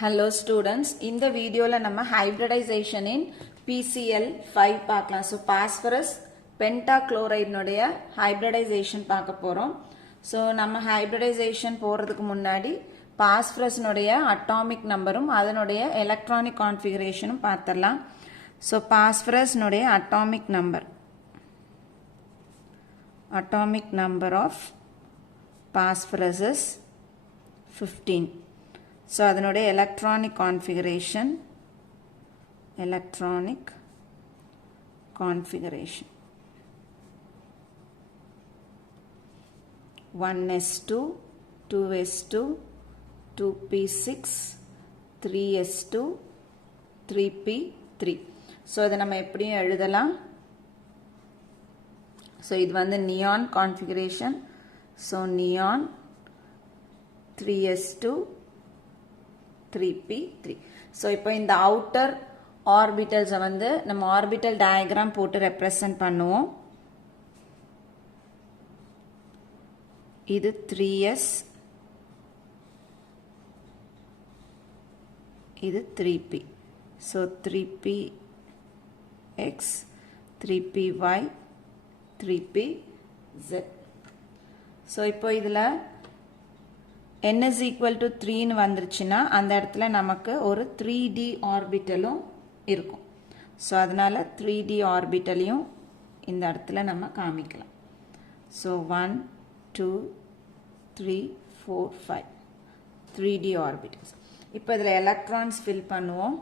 Hello students, in the video la nama hybridization in PCl 5 பார்க்கலாம். So phosphorus pentachloride நோடைய hybridization பார்க்க போறோம். So நம்ம hybridization போறதுக்கு முன்னாடி phosphorus நோடைய atomic numberும் அதனுடைய electronic configurationும் பார்த்தறலாம். So phosphorus நோடைய atomic number of phosphorus is 15. So அதனுடைய electronic configuration 1s2 2s2 2p6 3s2 3p3. so இதை நம்ம எப்படி எழுதலாம்? so இது வந்து neon configuration. so neon 3s2 3p3. so இப்போ இந்த outer orbitals வந்து நம்ம orbital diagram போட்டு represent பண்ணுவோம். இது 3s, இது 3p. so 3px 3py 3pz. so இப்போ இதுல n is equal to 3 னு வந்துருச்சுனா அந்த இடத்துல நமக்கு ஒரு 3d ஆர்பிட்டலும் இருக்கும். so அதனால 3d ஆர்பிட்டலையும் இந்த இடத்துல நம்ம காமிக்கலாம். so 1 2 3 4 5 3d orbitals. இப்போ இதுல எலக்ட்ரான்ஸ் ஃபில் பண்ணுவோம்.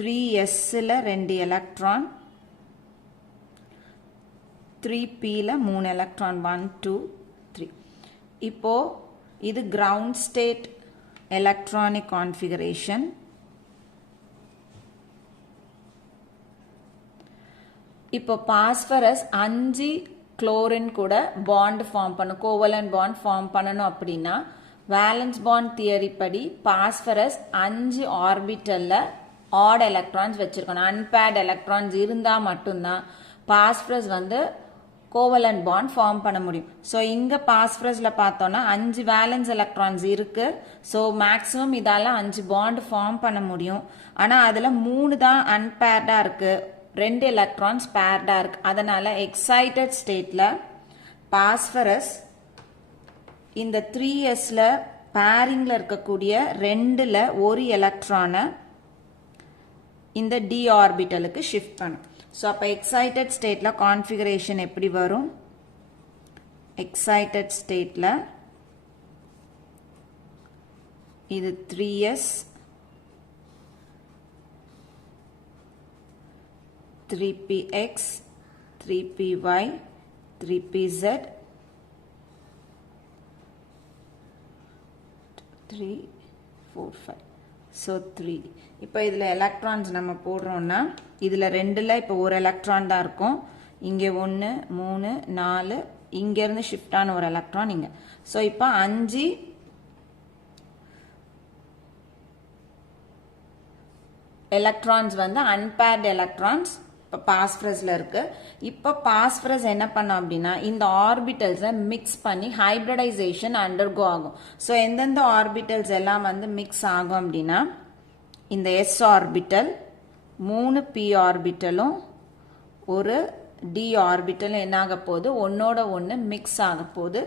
3s ல 2 எலக்ட்ரான், 3p ல 3 எலக்ட்ரான் 1 2 3. இப்போ இது ground state electronic configuration. இப்போ phosphorus 5 chlorine கூட bond form பண்ணனும், covalent bond form பண்ணனும் அப்படினா valence bond theory படி phosphorus 5 orbitalல odd electrons வச்சிருக்கணும். unpaired electrons இருந்தா மட்டும்தான் phosphorus வந்து covalent bond form பண்ண முடியும். so இங்க phosphorusல பார்த்தோம்னா 5 valence electrons இருக்கு. so maximum இதால 5 bond form பண்ண முடியும். ஆனா அதுல 3 தான் unpaired இருக்கு, 2 electrons paired இருக்கு. அதனால excited stateல phosphorus இந்த 3sல pairingல இருக்கக்கூடிய 2ல ஒரு எலக்ட்ரானை இந்த d ஆர்பிட்டலுக்கு shift பண்ணும். so அப்ப excited stateல configuration எப்படி வரும்? excited stateல இது 3s 3px 3py 3pz 3 4 5. so 3d. இப்போ இதுல எலக்ட்ரான்ஸ் நம்ம போடுறோம்னா இதுல 2ல இப்போ ஒரு எலக்ட்ரான் தான் இருக்கும். இங்க 1 3 4 இங்க இருந்து ஷிஃப்ட் ஆன ஒரு எலக்ட்ரான் இங்க. so இப்போ 5 எலக்ட்ரான்ஸ் வந்து unpaired எலக்ட்ரான்ஸ் இப்போ phosphorusல இருக்கு. இப்போ phosphorus என்ன பண்ணோம் அப்படின்னா இந்த ஆர்பிட்டல்ஸை மிக்ஸ் பண்ணி ஹைபிரிடைசேஷன் அண்டர்கோ ஆகும். so எந்தெந்த ஆர்பிட்டல்ஸ் எல்லாம் வந்து மிக்ஸ் ஆகும் அப்படின்னா இந்த s ஆர்பிட்டல் 3 p ஆர்பிட்டலும் ஒரு d ஆர்பிட்டலும் என்ன ஆக போகுது? ஒன்னோட ஒன்று மிக்ஸ் ஆக போகுது.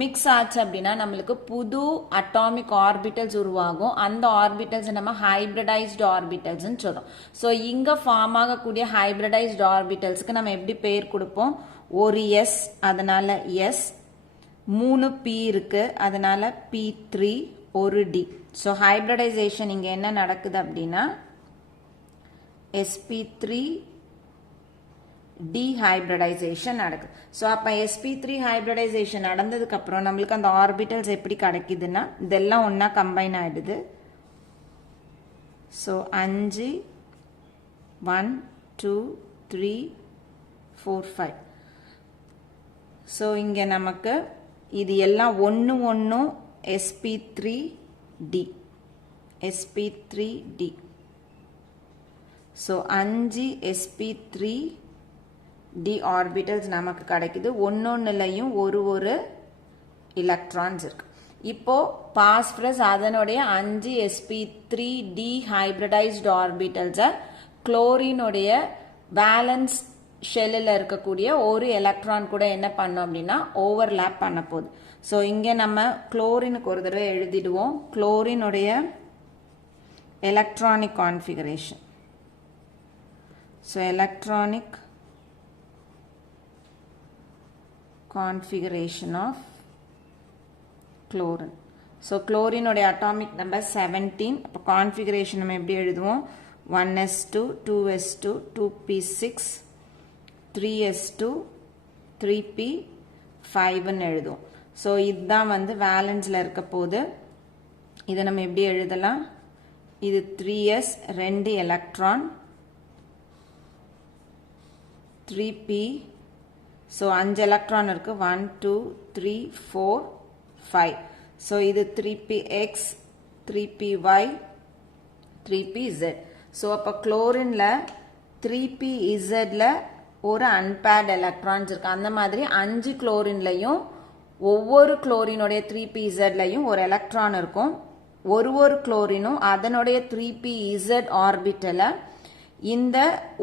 மிக்ஸ் ஆச்சு அப்படின்னா நம்மளுக்கு புது அட்டாமிக் ஆர்பிட்டல்ஸ் உருவாகும். அந்த ஆர்பிட்டல்ஸ் நம்ம ஹைபிரிடைஸ்டு ஆர்பிட்டல்ஸ் சொல்றோம். ஸோ இங்க ஃபார்ம் ஆகக்கூடிய ஹைபிரிடைஸ்டு ஆர்பிட்டல்ஸ்க்கு நம்ம எப்படி பேர் கொடுப்போம்? ஒரு s அதனால s, 3 p இருக்கு அதனால p3, ஒரு d. ஸோ ஹைபிரிடைசேஷன் இங்க என்ன நடக்குது அப்படின்னா sp3 டீஹைபிரிடைசேஷன் நடக்குது. ஸோ அப்போ sp3 ஹைபிரிடைசேஷன் நடந்ததுக்கு அப்புறம் நம்மளுக்கு அந்த ஆர்பிட்டல்ஸ் எப்படி கிடைக்குதுன்னா இதெல்லாம் ஒன்னா கம்பைன் ஆயிடுது. ஸோ 5 1 2 3 4 5. ஸோ இங்க நமக்கு இது எல்லாம் ஒன்னும் sp3d sp3d. So 5 sp3d orbitals நமக்கு கிடைக்குது. ஒன்னொன்னுலையும் ஒரு எலக்ட்ரான்ஸ் இருக்கு. இப்போ பாஸ்பரஸ் அதனுடைய 5 sp3d ஹைபிரிடைஸ்டு ஆர்பிட்டல்ஸை குளோரினுடைய வேலன்ஸ் ஷெல்லில் இருக்கக்கூடிய ஒரு எலக்ட்ரான் கூட என்ன பண்ணோம் அப்படின்னா ஓவர்லேப் பண்ண போகுது. ஸோ இங்கே நம்ம குளோரினுக்கு ஒரு தடவை எழுதிடுவோம். குளோரினுடைய electronic configuration. So electronic configuration of chlorine. So chlorine உடைய atomic number 17. அப்போ configuration நம்ம எப்படி எழுதுவோம்? 1s2 2s2 2p6 3s2 3p5 ன்னு எழுதுவோம். ஸோ இதுதான் வந்து வேலன்ஸில் இருக்க போது. இதை நம்ம எப்படி எழுதலாம்? இது 3s 2 electron 3p. So 5 electron இருக்கு. 1 2 3 4 5. ஸோ இது 3px 3py 3pz. ஸோ அப்போ குளோரின்ல 3pzல ஒரு அன்பேர்ட் எலக்ட்ரான்ஸ் இருக்கு. அந்த மாதிரி 5 குளோரின்லையும் ஒவ்வொரு குளோரினுடைய 3pzலையும் ஒரு எலக்ட்ரான் இருக்கும். ஒரு குளோரினும் அதனுடைய 3pz ஆர்பிட்டலை இந்த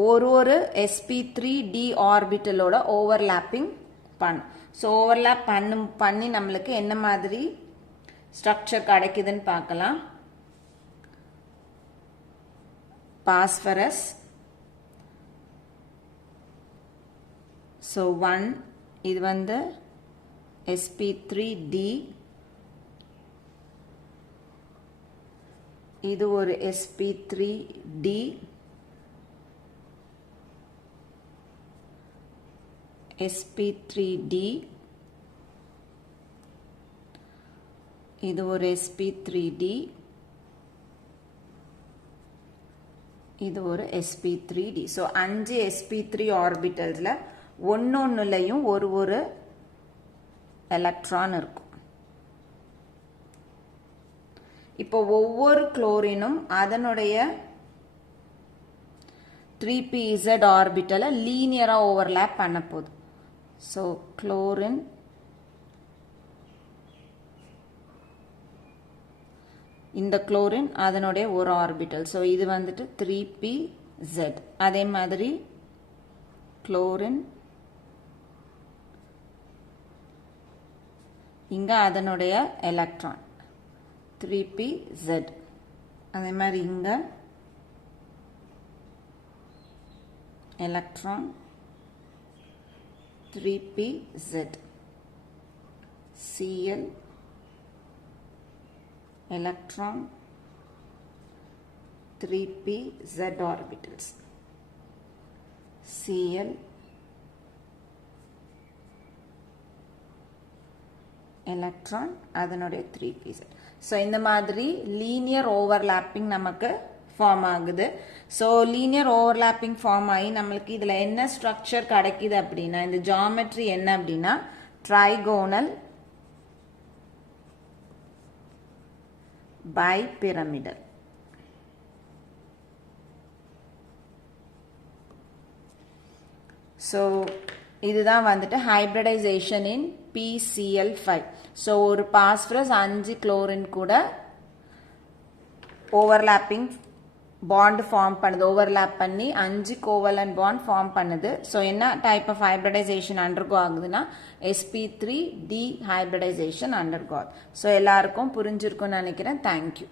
ஒரு sp3d ஆர்பிட்டலோட ஓவர்லாப்பிங் பண்ணும். ஸோ ஓவர்லாப் பண்ணி நம்மளுக்கு என்ன மாதிரி ஸ்ட்ரக்சர் கிடைக்குதுன்னு பார்க்கலாம். பாஸ்பரஸ். ஸோ 1 இது வந்து sp3d, இது ஒரு sp3d, sp3d, இது ஒரு sp3d, இது ஒரு sp3d. ஸோ 5 sp3 ஆர்பிட்டல்ஸ்ல ஒன்னொன்னுலையும் ஒரு எலக்ட்ரான் இருக்கும். இப்போ ஒவ்வொரு குளோரினும் அதனுடைய 3pz ஆர்பிட்டலை லீனியரா ஓவர்லாப் பண்ண போகுது. ஸோ குளோரின் இந்த குளோரின் அதனுடைய ஒரு ஆர்பிட்டல். ஸோ இது வந்துட்டு 3pz. அதே மாதிரி குளோரின் இங்க அதனுடைய எலக்ட்ரான் 3pz. அதே மாதிரி இங்க electron 3pz. Cl electron 3pz orbitals. Cl electron அதனுடைய 3pz. ஸோ இந்த மாதிரி லீனியர் ஓவர்லாப்பிங் நமக்கு ஃபார்ம் ஆகுது. ஸோ லீனியர் ஓவர்லாப்பிங் ஃபார்ம் ஆகி நம்மளுக்கு இதில் என்ன ஸ்ட்ரக்சர் கிடைக்குது அப்படின்னா, இந்த ஜாமெட்ரி என்ன அப்படின்னா ட்ரைகோனல் பைபிரமிடல். ஸோ இதுதான் வந்துட்டு ஹைபிரிடைசேஷன் இன் PCl5. ஸோ ஒரு பாஸ்பரஸ் 5 குளோரின் கூட ஓவர்லாப்பிங் பாண்ட் ஃபார்ம் பண்ணுது. ஓவர்லாப் பண்ணி 5 கோவலன்ட் பாண்ட் ஃபார்ம் பண்ணுது. ஸோ என்ன டைப் ஆஃப் ஹைபிரிடைசேஷன் அண்டர்கோ ஆகுதுன்னா sp3d ஹைபிரிடைசேஷன் அண்டர்கோ. ஸோ எல்லாருக்கும் புரிஞ்சிருக்கும்னு நினைக்கிறேன். தேங்க்யூ.